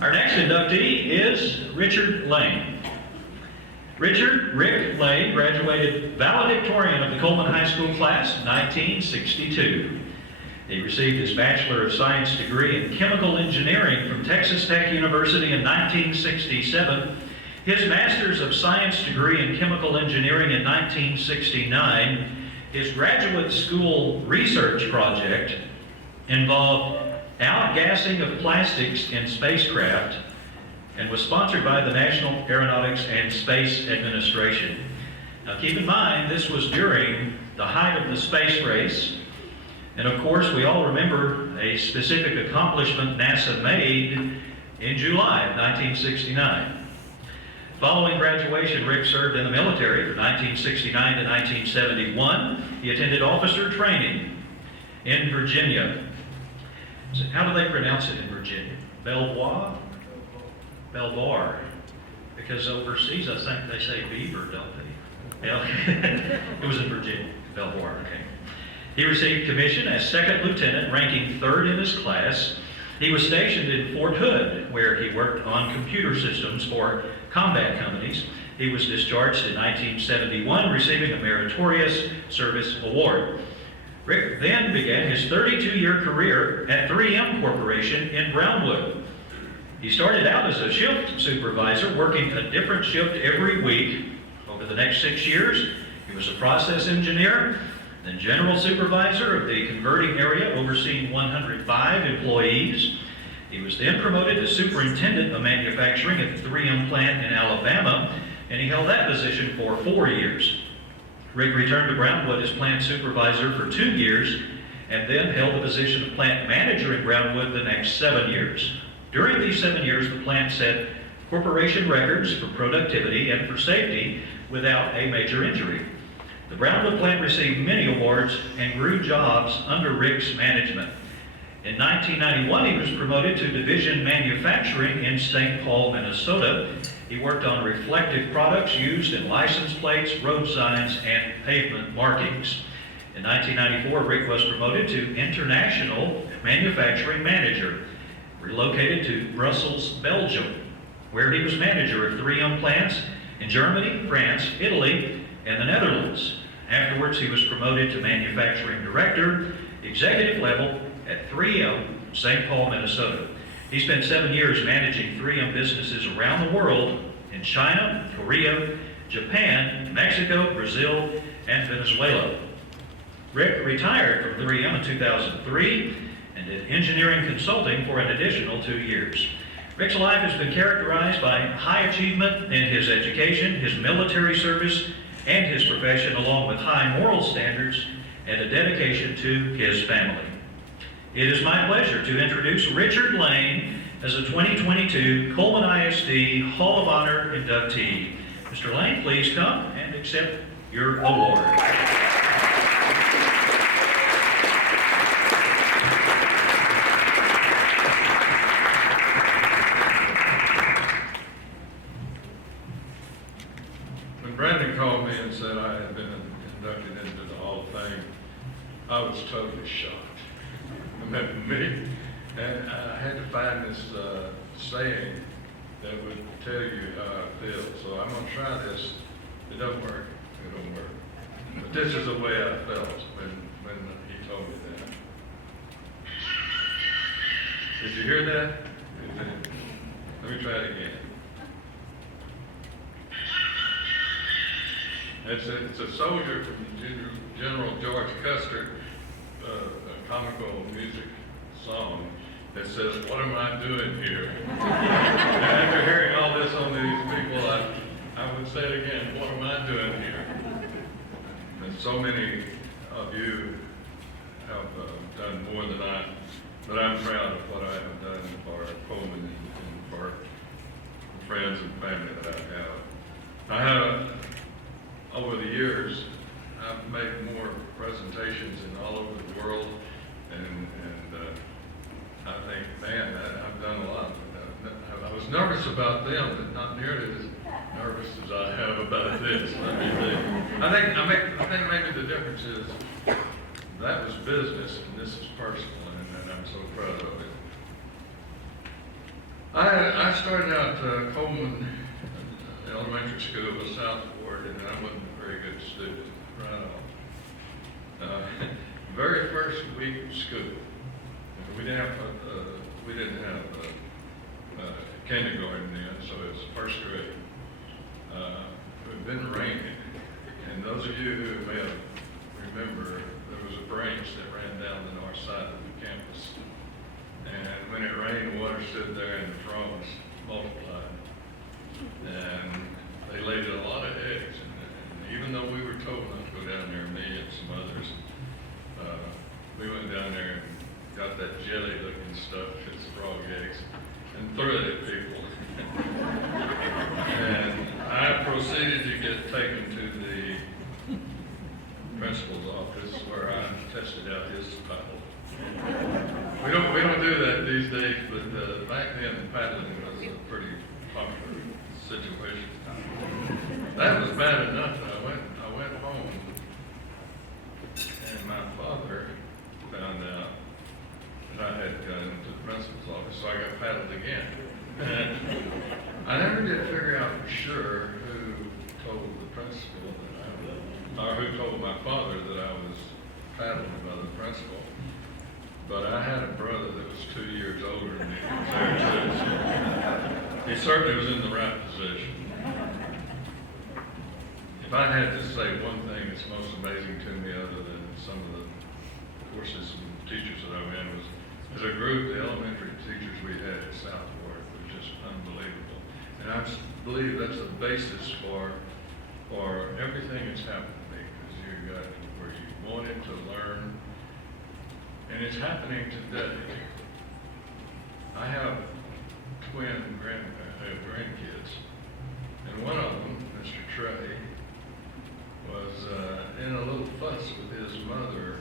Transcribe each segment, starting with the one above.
Our next inductee is Richard Lane. Rick Lane graduated valedictorian of the Coleman High School class in 1962. He received his Bachelor of Science degree in Chemical Engineering from Texas Tech University in 1967, his Master's of Science degree in Chemical Engineering in 1969. His graduate school research project involved outgassing of plastics in spacecraft and was sponsored by the National Aeronautics and Space Administration. Now keep in mind, this was during the height of the space race, and of course we all remember a specific accomplishment NASA made in July of 1969. Following graduation, Rick served in the military from 1969 to 1971. He attended officer training in Virginia. So how do they pronounce it in Virginia? Belvoir? Belvoir. Because overseas, I think they say beaver, don't they? Yeah. It was in Virginia. Belvoir, okay. He received commission as second lieutenant, ranking third in his class. He was stationed in Fort Hood, where he worked on computer systems for combat companies. He was discharged in 1971, receiving a Meritorious Service Award. Rick then began his 32-year career at 3M Corporation in Brownwood. He started out as a shift supervisor, working a different shift every week. Over the next 6 years, he was a process engineer, then general supervisor of the converting area, overseeing 105 employees. He was then promoted to superintendent of manufacturing at the 3M plant in Alabama, and he held that position for 4 years. Rick returned to Brownwood as plant supervisor for 2 years, and then held the position of plant manager in Brownwood the next 7 years. During these 7 years, the plant set corporation records for productivity and for safety without a major injury. The Brownwood plant received many awards and grew jobs under Rick's management. In 1991, he was promoted to division manufacturing in St. Paul, Minnesota. He worked on reflective products used in license plates, road signs, and pavement markings. In 1994, Rick was promoted to international manufacturing manager, relocated to Brussels, Belgium, where he was manager of 3M plants in Germany, France, Italy, and the Netherlands. Afterwards, he was promoted to manufacturing director, executive level at 3M, St. Paul, Minnesota. He spent 7 years managing 3M businesses around the world in China, Korea, Japan, Mexico, Brazil, and Venezuela. Rick retired from 3M in 2003 and did engineering consulting for an additional 2 years. Rick's life has been characterized by high achievement in his education, his military service, and his profession, along with high moral standards and a dedication to his family. It is my pleasure to introduce Richard Lane as a 2022 Coleman ISD Hall of Honor inductee. Mr. Lane, please come and accept your award. When Brandon called me and said I had been inducted into the Hall of Fame, I was totally shocked. I meant me, and I had to find this saying that would tell you how I feel. So I'm going to try this. It doesn't work. It don't work. But this is the way I felt when he told me that. Did you hear that? Let me try it again. It's a soldier from General George Custer, a comical music song that says, "What am I doing here?" And after hearing all this on these people, I would say it again, what am I doing here? And so many of you have done more than I, but I'm proud of what I have done for Coleman and for the friends and family that I have. Over the years, I've made more presentations in all over the world, and I think, man, I've done a lot. I was nervous about them, but not nearly as nervous as I have about this. I think maybe the difference is that was business and this is personal, and I'm so proud of it. I started out Coleman Elementary School with South Ward, and I wasn't a very good student right off. Very first week of school, we didn't have kindergarten then, so it was first grade. It had been raining, and those of you who may remember, there was a branch that ran down the north side of the campus. And when it rained, the water stood there and the frogs multiplied. And they laid a lot of eggs. And even though we were told not to go down there, me and some others, we went down there and got that jelly-looking stuff, it's frog eggs, and threw it at people. And I proceeded to get taken to the principal's office where I tested out his paddle. We don't do that these days, but back then paddling was a pretty popular situation. That was bad enough that I went home, and my father found out that I had gone to the principal's office, so I got paddled again. And I never did figure out for sure who told the principal or who told my father that I was paddled by the principal. But I had a brother that was 2 years older than me. He certainly was in the right position. If I had to say one thing that's most amazing to me, other than some of the courses and teachers that I went in, was as a group, the elementary teachers we had at Southworth were just unbelievable. And I believe that's the basis for everything that's happened to me, because you got where you wanted to learn. And it's happening today. I have twin grandkids, and one of them, Mr. Trey, was in a little fuss with his mother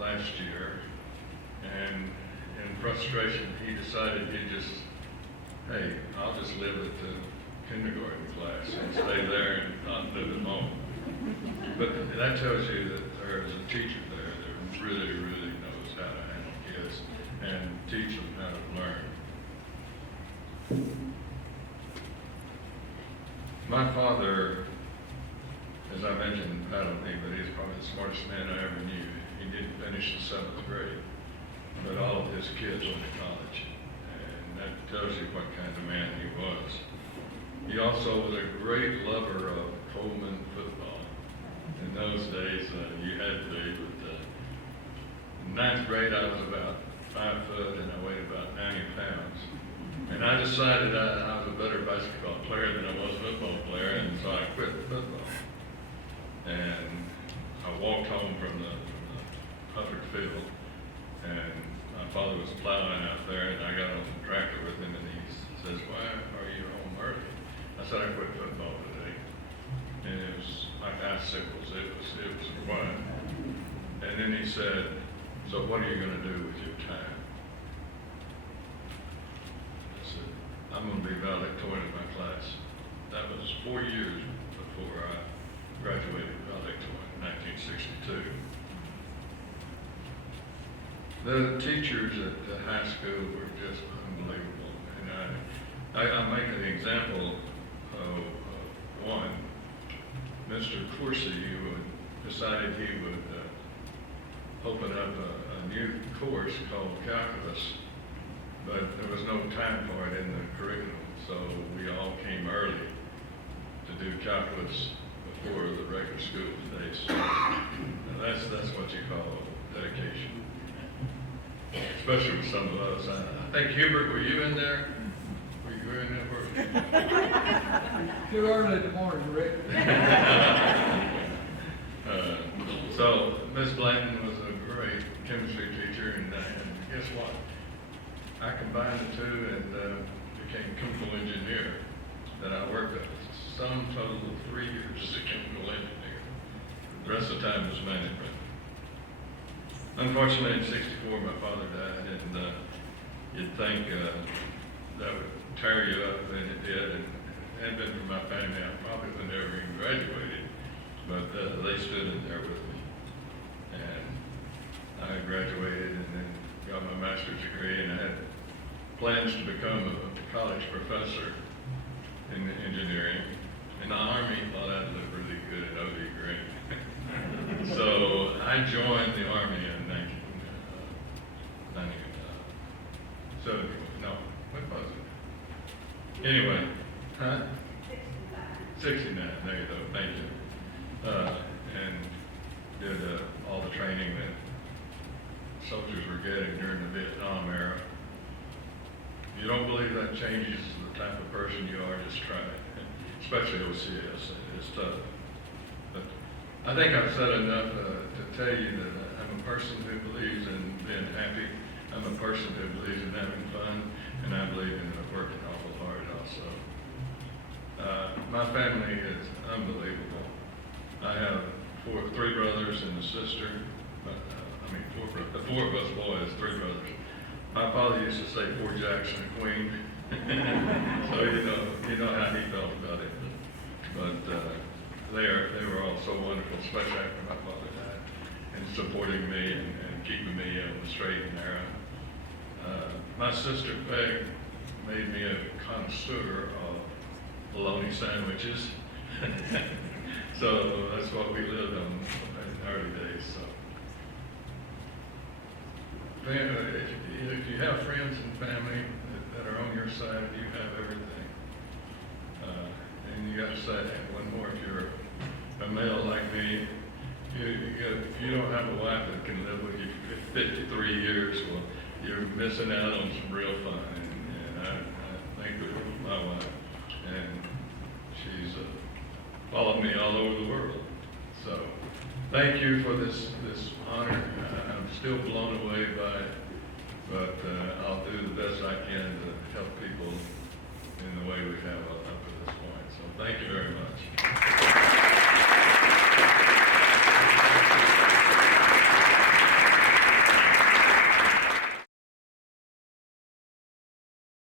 last year, and in frustration, he decided hey, I'll just live at the kindergarten class and stay there and not live at home. But that tells you that there is a teacher there that really, really knows how to handle kids and teach them how to learn. My father, as I mentioned, paddled me, but he's probably the smartest man I ever knew. He didn't finish the 7th grade, but all of his kids went to college, and that tells you what kind of man he was. He also was a great lover of Coleman football. In those days, you had to be. In 9th grade, I was about 5 foot, and I weighed about 90 pounds. And I decided I was a better basketball player than I was a football player, and so I quit football. And I walked home from the Hufford field, and my father was plowing out there, and I got on the tractor with him, and he says, "Why are you home early?" I said, "I quit football today." And it was like icicles, it was fun. And then he said, "So what are you going to do with your time?" I said, "I'm going to be valedictorian of my class." That was 4 years before I graduated valedictorian in 1962. The teachers at the high school were just unbelievable. And I make an example of one. Mr. Coursey, who decided he would open up a new course called calculus, but there was no time for it in the curriculum, so we all came early to do calculus before the regular school days. So that's what you call dedication, especially with some of us. I think, Hubert, were you in there? Were you in that work? Too early in the morning, Rick. So Miss Blanton was a great chemistry teacher, and guess what? I combined the two and became a chemical engineer. That I worked at some total of 3 years as a chemical engineer. The rest of the time was management. Unfortunately, in '64, my father died, and you'd think that would tear you up, and it did. And had been for my family, I probably would never even graduated, but they stood in there with me. And I graduated and then got my master's degree, and I had plans to become a college professor in engineering. In the Army, he thought I'd look really good at OD Green. So I joined the Army in 1970. No, what was it? Anyway, huh? 69, there you go, thank you. And did all the training that soldiers were getting during the Vietnam era. If you don't believe that changes the type of person you are, just try it. Especially OCS, it's tough. But I think I've said enough to tell you that I'm a person who believes in being happy. I'm a person who believes in having fun, and I believe in working awful hard also. My family is unbelievable. I have three brothers and a sister. Four of us boys, three brothers. My father used to say 4 jacks and a queen. So you know how he felt about it. But they were all so wonderful, especially after my father died, and supporting me and keeping me on the straight and narrow. My sister Peg made me a connoisseur of bologna sandwiches. So that's what we lived on in the early days. So if you have friends and family that are on your side, you have everything. And you got to say one more: if you're a male like me, you don't have a wife that can live with you for 53 years. Well, you're missing out on some real fun. And I think with my wife, and she's followed me all over the world. So thank you for this honor. I'm still blown away by it, but I'll do the best I can to help people in the way we have up to this point. So thank you very much.